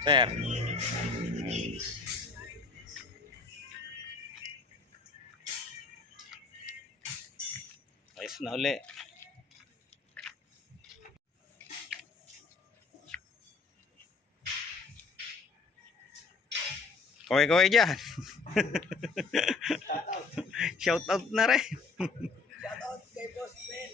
Sir. Ayos na uli. Kaway-kaway dyan. Shout out na rin. Shout out kay Boss Ben.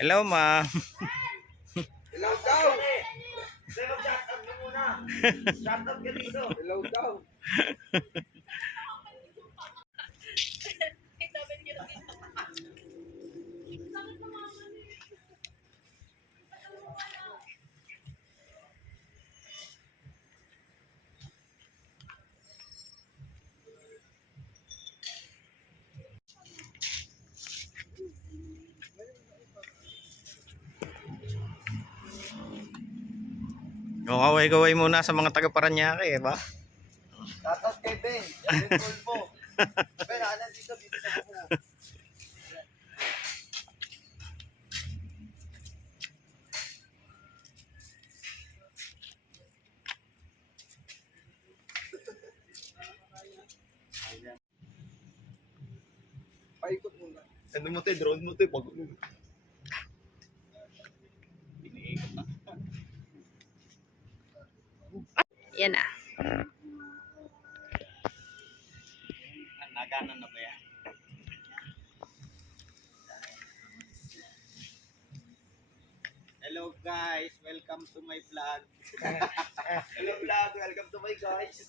Hello, ma'am. Hello daw. Hello, shout out mo muna. Shout out ka dito. Hello daw. Kaway-kaway muna sa mga taga-Paranaque, ba? Shout out kay Ben. Yung po. Ben, nandito dito sa buko. Paikot muna. Ano mo tayo, drone mo tayo, bago mo. Yan na. Nagana na ba yan? Hello guys, welcome to my vlog. Hello vlog, welcome to my guys.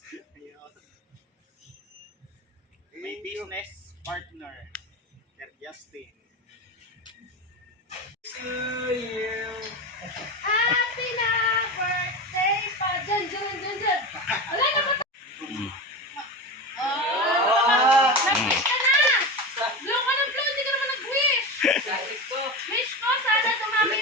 My business partner, Sir Justin. To you. Happy na birthday pa! Dyan! Wala na ba? Nag-wish ka na! Blow ka ng blow, hindi ka naman nag-wish! Wish ko, sana dumami